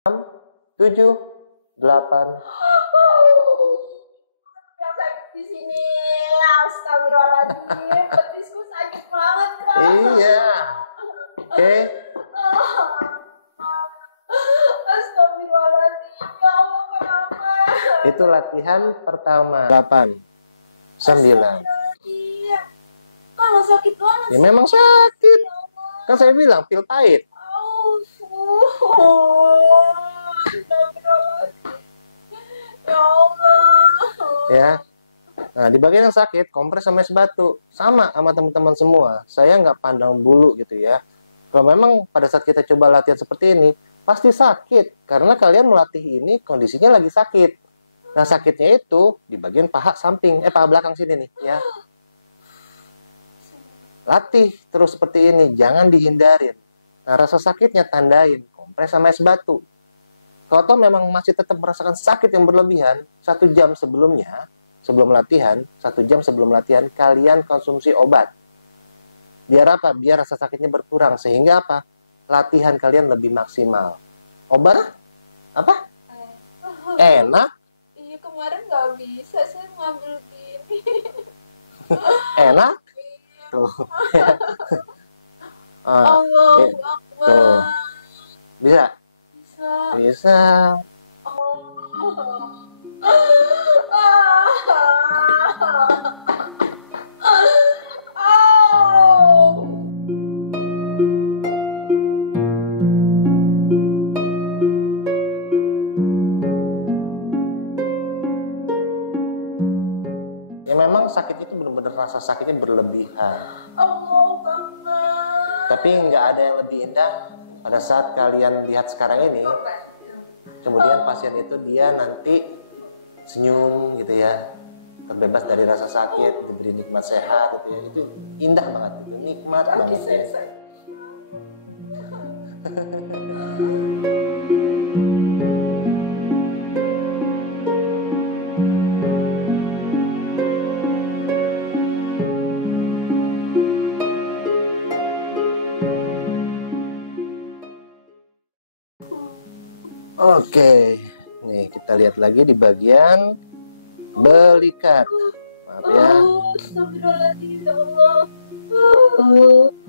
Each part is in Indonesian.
7, 8. Yang sakit di sini, astagfirullahaladzim, betisku sakit banget Kak. Iya. Oke. Astagfirullahaladzim, ya Allah kenapa? Itu latihan pertama. 8, 9. Iya. Kalau sakit banget. Ya memang sakit. Kan saya bilang pil pahit. Ya Allah. Ya. Nah, di bagian yang sakit, kompres sama es batu. Sama teman-teman semua. Saya nggak pandang bulu gitu ya. Kalau memang pada saat kita coba latihan seperti ini, pasti sakit. Karena kalian melatih ini kondisinya lagi sakit. Nah, sakitnya itu di bagian paha samping. Paha belakang sini nih ya. Latih terus seperti ini. Jangan dihindarin. Nah, rasa sakitnya tandain. Kompres sama es batu. Kalau toh memang masih tetap merasakan sakit yang berlebihan, 1 jam sebelumnya, sebelum latihan, 1 jam sebelum latihan, kalian konsumsi obat. Biar apa? Biar rasa sakitnya berkurang. Sehingga apa? Latihan kalian lebih maksimal. Obat? Apa? Enak? Iya, kemarin nggak bisa, saya ngambil gini. Enak? Tuh. Allah tuh. Akbar. Bisa? Bisa. Bisa. Ya memang sakit itu benar-benar rasa sakitnya berlebihan. Tapi nggak ada yang lebih indah pada saat kalian lihat sekarang ini. Kemudian pasien itu dia nanti senyum gitu ya, terbebas dari rasa sakit, diberi nikmat sehat gitu ya. Itu indah banget, itu nikmat banget. Oke, nih kita lihat lagi di bagian belikat. Maaf ya.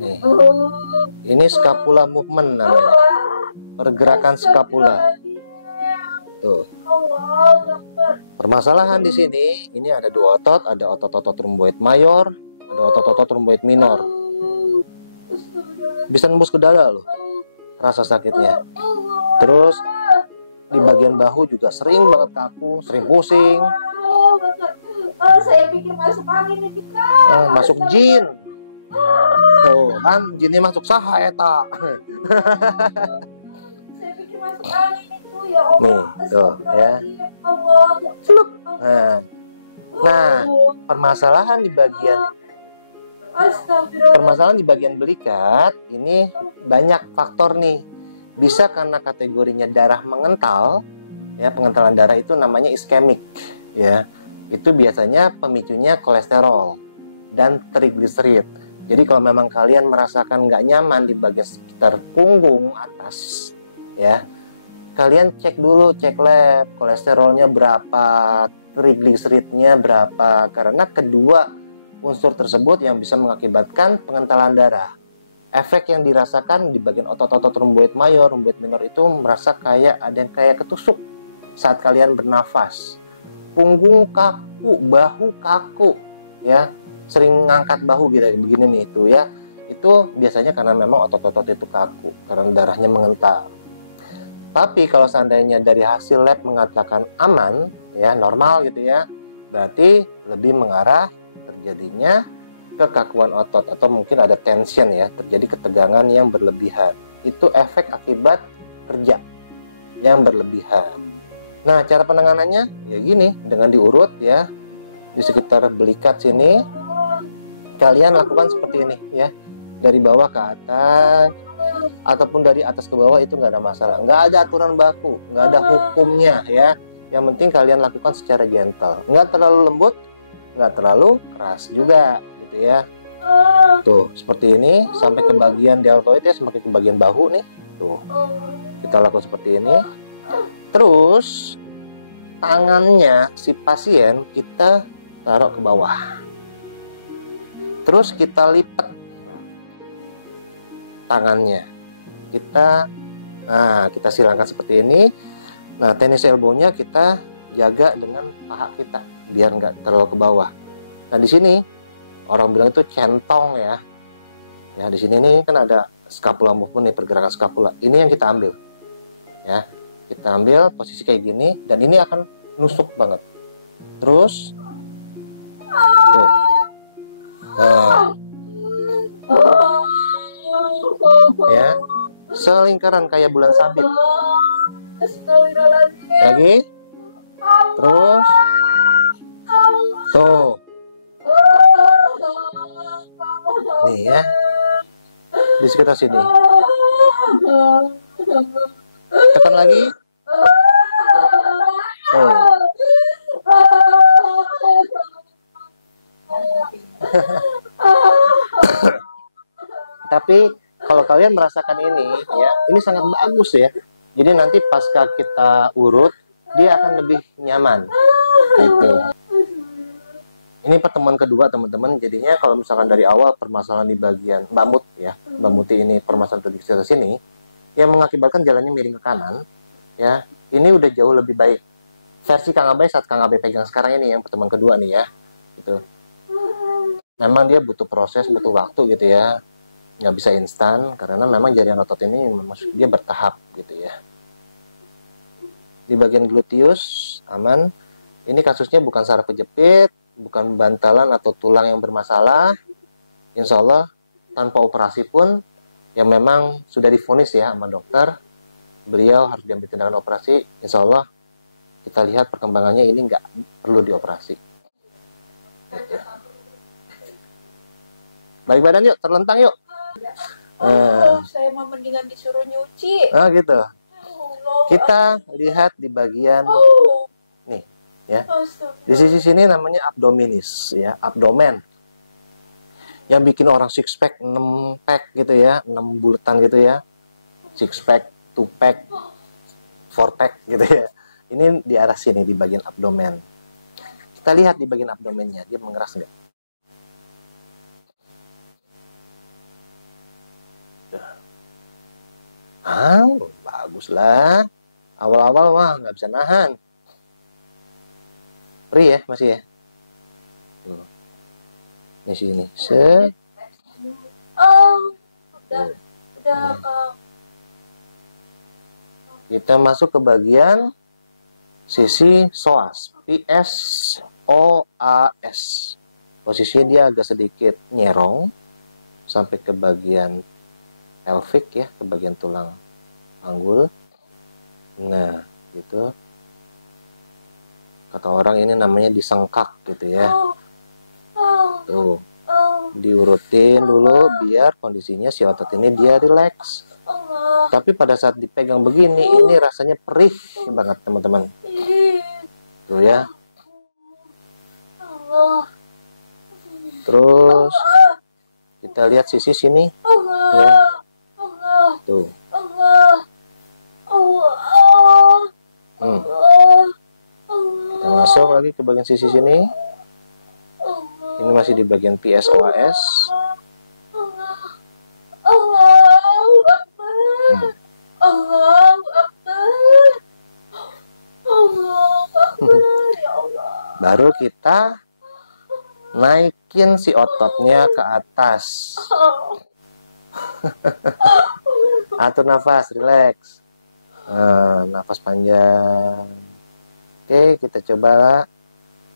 Nih, ini scapula movement namanya. Pergerakan scapula. Tuh. Permasalahan di sini, ini ada 2 otot, ada otot-otot romboid mayor, ada otot-otot romboid minor. Bisa nembus ke dada loh, rasa sakitnya. Terus di bagian bahu juga sering banget kaku, sering pusing. Saya pikir masuk angin nih kita. Masuk jin. Tuh kan jinnya masuk saha eta. Saya pikir masuk angin itu ya Allah. Nih, tuh ya. Nah, permasalahan di bagian belikat ini banyak faktor nih. Bisa karena kategorinya darah mengental, ya, pengentalan darah itu namanya iskemik, ya. Itu biasanya pemicunya kolesterol dan trigliserid. Jadi kalau memang kalian merasakan nggak nyaman di bagian sekitar punggung atas, ya, kalian cek dulu, cek lab, kolesterolnya berapa, trigliseridnya berapa, karena kedua unsur tersebut yang bisa mengakibatkan pengentalan darah. Efek yang dirasakan di bagian otot-otot romboid mayor, romboid minor itu merasa kayak ada yang kayak ketusuk saat kalian bernafas. Punggung kaku, bahu kaku, ya, sering ngangkat bahu gitu begini nih itu ya. Itu biasanya karena memang otot-otot itu kaku karena darahnya mengental. Tapi kalau seandainya dari hasil lab mengatakan aman, ya, normal gitu ya, berarti lebih mengarah terjadinya kekakuan otot atau mungkin ada tension ya, terjadi ketegangan yang berlebihan. Itu efek akibat kerja yang berlebihan. Nah, cara penanganannya ya gini, dengan diurut ya, di sekitar belikat sini kalian lakukan seperti ini ya, dari bawah ke atas ataupun dari atas ke bawah, itu nggak ada masalah, nggak ada aturan baku, nggak ada hukumnya ya. Yang penting kalian lakukan secara gentle, nggak terlalu lembut, nggak terlalu keras juga gitu ya. Tuh seperti ini sampai ke bagian deltoid ya, sampai ke bagian bahu nih. Tuh kita Kita lakukan seperti ini. Terus tangannya si pasien kita taruh ke bawah. Terus kita lipat tangannya. Kita silangkan seperti ini. Nah, tenis elbow-nya kita jaga dengan paha kita biar nggak terlalu ke bawah. Nah, di sini orang bilang itu centong ya. Ya, di sini nih kan ada scapula movement nih, pergerakan scapula. Ini yang kita ambil. Ya. Kita ambil posisi kayak gini dan ini akan nusuk banget. Terus tuh. Ya. Selingkaran kayak bulan sabit. Lagi. Terus. Tuh. Nih ya. Di sekitar sini. Tekan lagi. Tuh. Tapi kalau kalian merasakan ini ya, ini sangat bagus ya. Jadi nanti pasca kita urut, dia akan lebih nyaman. Gitu. Ini pertemuan kedua teman-teman. Jadinya kalau misalkan dari awal permasalahan di bagian Mbak Mut ya, Mbak Muti ini permasalahan di sekitar sini, yang mengakibatkan jalannya miring ke kanan, ya, ini udah jauh lebih baik. Versi Kang Abai saat Kang Abai pegang sekarang ini yang pertemuan kedua nih ya, gitu. Memang dia butuh proses, butuh waktu gitu ya, nggak bisa instan karena memang jaringan otot ini dia bertahap gitu ya. Di bagian gluteus aman. Ini kasusnya bukan saraf kejepit, bukan bantalan atau tulang yang bermasalah. Insya Allah tanpa operasi pun yang memang sudah divonis ya sama dokter, beliau harus diambil tindakan operasi. Insya Allah kita lihat perkembangannya ini nggak perlu dioperasi. Balik badan yuk, terlentang yuk. Saya mau mendingan disuruh nyuci. Gitu. Kita lihat di bagian nih ya. Di sisi sini namanya abdominis ya, abdomen. Yang bikin orang six pack, 6 pack gitu ya, 6 bulatan gitu ya. Six pack, 2 pack, 4 pack gitu ya. Ini di arah sini di bagian abdomen. Kita lihat di bagian abdomennya, dia mengeras nggak? Bagus lah. Awal-awal mah nggak bisa nahan. Perih ya, masih ya. Di sini. Kita masuk ke bagian sisi psoas, PSOAS. Posisinya dia agak sedikit nyerong sampai ke bagian pelvic ya, ke bagian tulang panggul. Nah, gitu. Kata orang ini namanya disengkak gitu ya. Tuh. Diurutin dulu biar kondisinya si otot ini dia rileks. Tapi pada saat dipegang begini, ini rasanya perih banget teman-teman. Tuh ya. Terus kita lihat sisi sini. Ya. Tuh. Kita masuk lagi ke bagian sisi sini. Ini masih di bagian PSOAS. Baru kita naikin si ototnya ke atas. Atur nafas, relax. Nafas panjang. Oke, kita coba.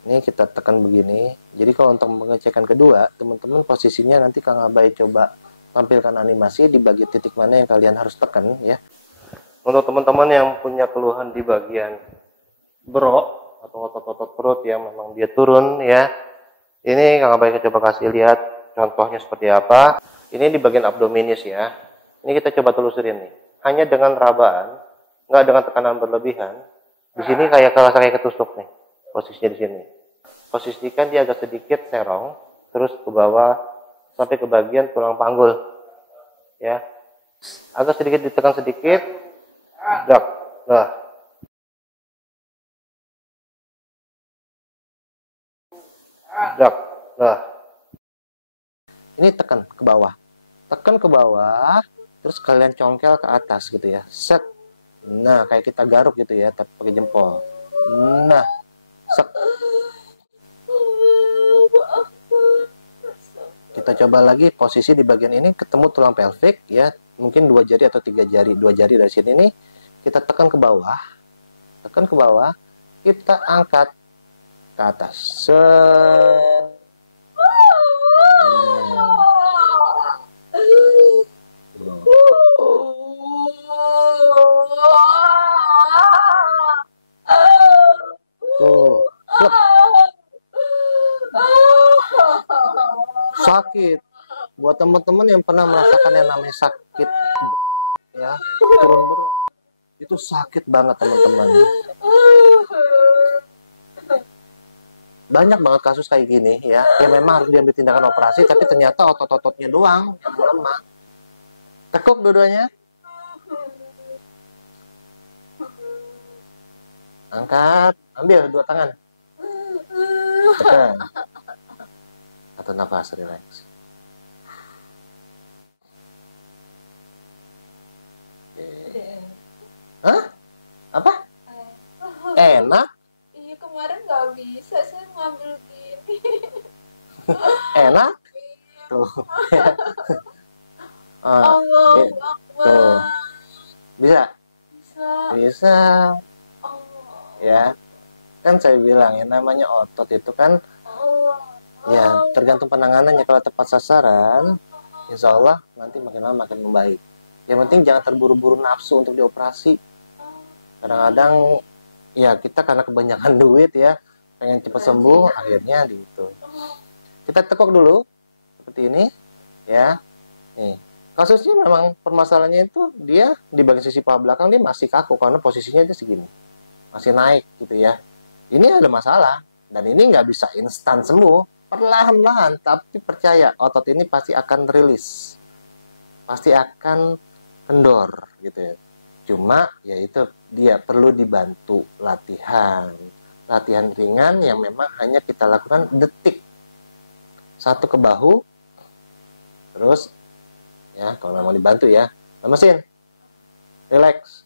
Ini kita tekan begini. Jadi kalau untuk pengecekan kedua, teman-teman posisinya nanti Kang Abai coba tampilkan animasi di bagian titik mana yang kalian harus tekan ya. Untuk teman-teman yang punya keluhan di bagian bro atau otot-otot perut yang memang dia turun ya. Ini Kang Abai coba kasih lihat contohnya seperti apa. Ini di bagian abdominis ya. Ini kita coba telusurin nih. Hanya dengan rabaan, nggak dengan tekanan berlebihan. Di sini kayak ketusuk nih. Posisinya di sini. Posisikan dia agak sedikit serong, terus ke bawah sampai ke bagian tulang panggul. Ya. Agak sedikit ditekan sedikit, Drak. Lah. Drak. Lah. Ini tekan ke bawah. Tekan ke bawah, terus kalian congkel ke atas gitu ya. Set. Nah, kayak kita garuk gitu ya, tapi pakai jempol. Nah, set. Kita coba lagi posisi di bagian ini ketemu tulang pelvik ya, mungkin 2 jari atau 3 jari. 2 jari dari sini nih, kita tekan ke bawah. Tekan ke bawah, kita angkat ke atas. Set. Tuh, slep. Sakit. Buat teman-teman yang pernah merasakan yang namanya sakit ya, turun berat, itu sakit banget teman-teman. Banyak banget kasus kayak gini ya, yang memang harus diambil tindakan operasi, tapi ternyata otot-ototnya doang yang lemah. Tekuk dua-duanya. Angkat, ambil 2 tangan. Tekan. Atau nafas, relax. Hah? Apa? Enak? Iya, kemarin nggak bisa saya ngambil gini. Enak? Tuh. Allah tuh. Akbar. Bisa? Bisa. Bisa. Allah. Ya. Kan saya bilang ya, namanya otot itu kan ya tergantung penanganannya. Kalau tepat sasaran, insya Allah nanti makin lama makin membaik. Yang penting jangan terburu-buru nafsu untuk dioperasi. Kadang-kadang ya kita karena kebanyakan duit ya, pengen cepat sembuh, akhirnya gitu. Kita tekuk dulu seperti ini ya. Nih, kasusnya memang permasalahannya itu dia di bagian sisi paha belakang dia masih kaku karena posisinya itu segini, masih naik gitu ya. Ini ada masalah dan ini nggak bisa instan sembuh, perlahan-lahan. Tapi percaya, otot ini pasti akan rilis, pasti akan kendor gitu ya. Cuma ya itu dia perlu dibantu latihan ringan yang memang hanya kita lakukan detik. 1 ke bahu, terus ya kalau memang dibantu ya, lemesin, relax.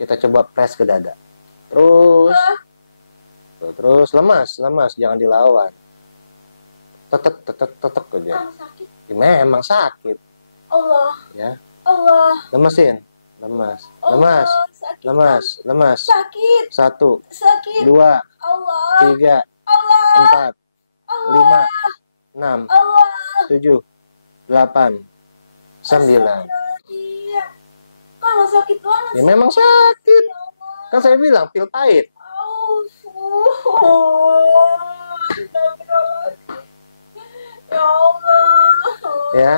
Kita coba press ke dada, terus lemas, jangan dilawan. Tetek aja. Ya, memang sakit. Allah. Ya. Allah. Lemesin, lemas. Sakit. 1, Sakit. 2, Allah. 3, Allah. 4, 5, 6, Allah. 7, 8, 9. Iya. Kalau sakit banget. Ya memang sakit. Kan saya bilang pil pahit. Ya Allah. Ya.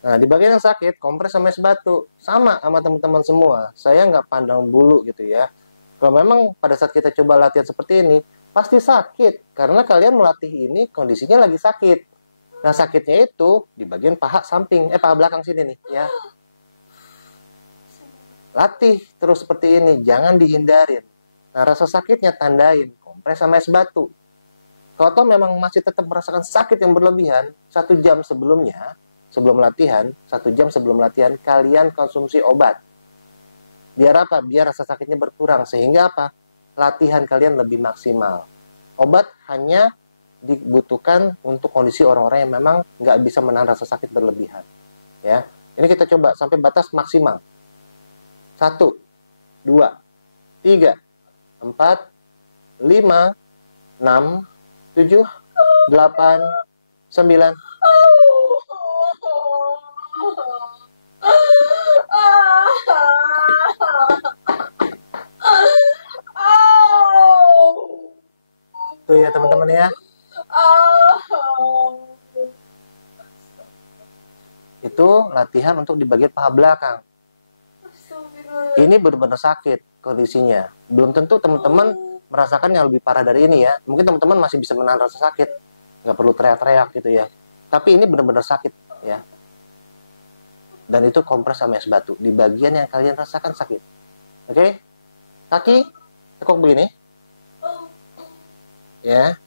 Nah, di bagian yang sakit, kompres sama es batu. Sama teman-teman semua. Saya nggak pandang bulu gitu ya. Kalau memang pada saat kita coba latihan seperti ini, pasti sakit. Karena kalian melatih ini kondisinya lagi sakit. Nah, sakitnya itu di bagian paha samping, paha belakang sini nih ya. Latih terus seperti ini, jangan dihindarin. Nah, rasa sakitnya tandain, kompres sama es batu. Kalau memang masih tetap merasakan sakit yang berlebihan, 1 jam sebelumnya, sebelum latihan, 1 jam sebelum latihan, kalian konsumsi obat. Biar apa? Biar rasa sakitnya berkurang. Sehingga apa? Latihan kalian lebih maksimal. Obat hanya dibutuhkan untuk kondisi orang-orang yang memang nggak bisa menahan rasa sakit berlebihan. Ya, ini kita coba sampai batas maksimal. 1, 2, 3, 4, 5, 6, 7, 8, 9. Tuh ya teman-teman ya. Itu latihan untuk di bagian paha belakang. Ini benar-benar sakit kondisinya. Belum tentu teman-teman merasakan yang lebih parah dari ini ya. Mungkin teman-teman masih bisa menahan rasa sakit, nggak perlu teriak-teriak gitu ya. Tapi ini benar-benar sakit ya. Dan itu kompres sama es batu di bagian yang kalian rasakan sakit. Oke, kaki tekuk begini, ya.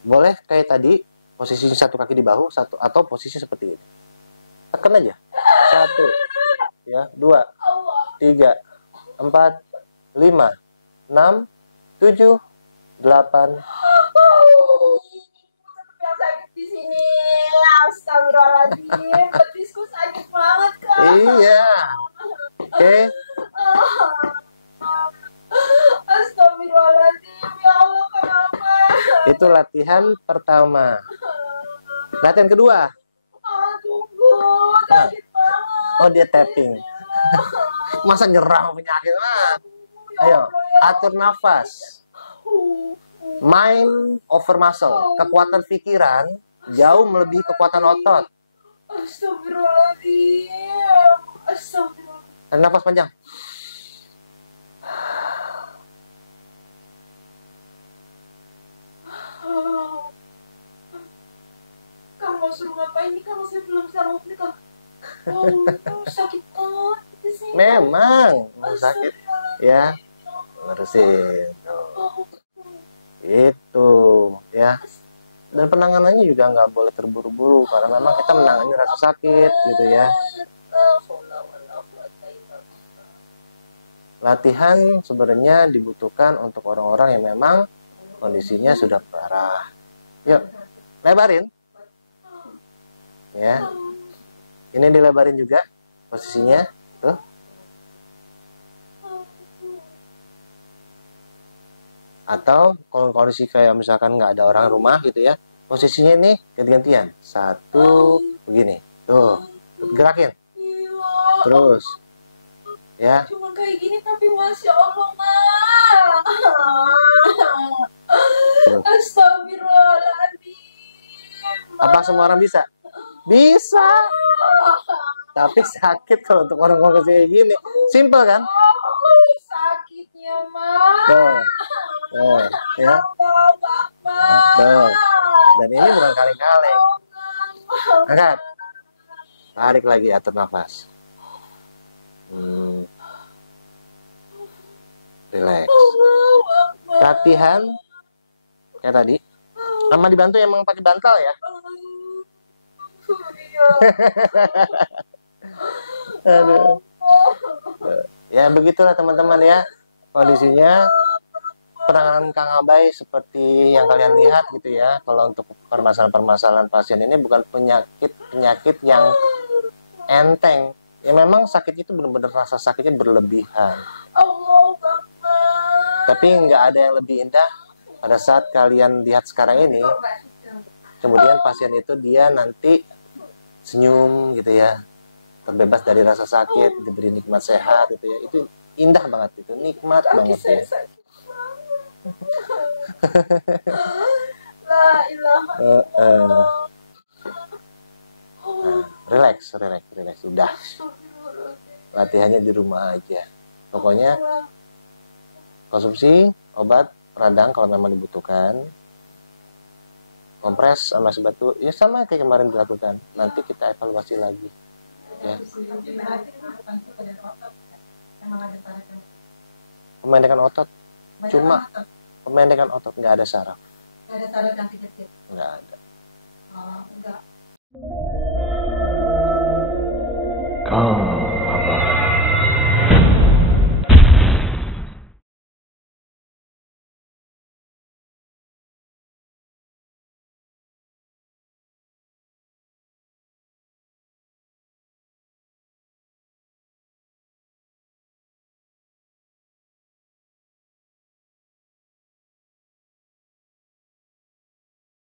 Boleh kayak tadi, posisi satu kaki di bahu, satu atau posisi seperti ini. Tekan aja. 1, ya, 2, 3, 4, 5, 6, 7, 8. Yang sakit di sini. Astagfirullahaladzim. Betisku sakit banget, Kak. Iya. Oke. Astagfirullahaladzim. Ya Allah, kenapa? Itu latihan pertama. Latihan kedua. Tunggu. Sakit banget. Oh, dia tapping. Masa nyerang penyakit mah. Ayo, atur nafas. Mind over muscle. Kekuatan pikiran jauh melebihi kekuatan otot. Astagfirullahaladzim. Astagfirullahaladzim. Dan nafas panjang. Kamu mau suruh ngapain nih, kalau saya belum sanggup nih, Kak. Sakit banget di sini. Memang sakit ya. Beresin tuh. Itu ya. Dan penanganannya juga nggak boleh terburu-buru karena memang kita menangani rasa sakit gitu ya. Latihan sebenarnya dibutuhkan untuk orang-orang yang memang kondisinya sudah parah. Yuk, lebarin. Ya. Ini dilebarin juga posisinya. Tuh. Atau kalau kondisi kayak misalkan nggak ada orang rumah gitu ya, posisinya ini ganti-gantian. 1 begini. Tuh. Gerakin. Terus. Ya. Cuma kayak gini tapi Masya Allah, Ma. Astagfirullahaladzim. Apa semua orang bisa? Bisa. Tapi sakit kalau untuk orang kondisi kayak gini. Simple kan? Sakitnya, Ma. Tuh. Tuh. Ya. Tuh. Dan ini bukan kaleng-kaleng. Angkat. Tarik lagi, atur nafas. Relax. Latihan kayak tadi. Sama dibantu emang pakai bantal ya. Aduh. Ya begitulah teman-teman ya kondisinya. Penanganan Kang Abai seperti yang kalian lihat gitu ya. Kalau untuk permasalahan-permasalahan pasien ini bukan penyakit yang enteng. Ya memang sakit itu benar-benar rasa sakitnya berlebihan. Tapi nggak ada yang lebih indah pada saat kalian lihat sekarang ini. Kemudian pasien itu dia nanti senyum gitu ya, terbebas dari rasa sakit, diberi nikmat sehat gitu ya. Itu indah banget, itu nikmat banget ya. La ilaha illallah. Relax. Udah. Latihannya di rumah aja. Pokoknya konsumsi obat radang kalau memang dibutuhkan. Kompres sama es batu, ya sama kayak kemarin dilakukan. Nanti kita evaluasi lagi. Ya. Pemendekan otot. Cuma pemendekan otot, nggak ada saraf. Nggak ada saraf yang kecil. Nggak ada. Oh, enggak. Calm.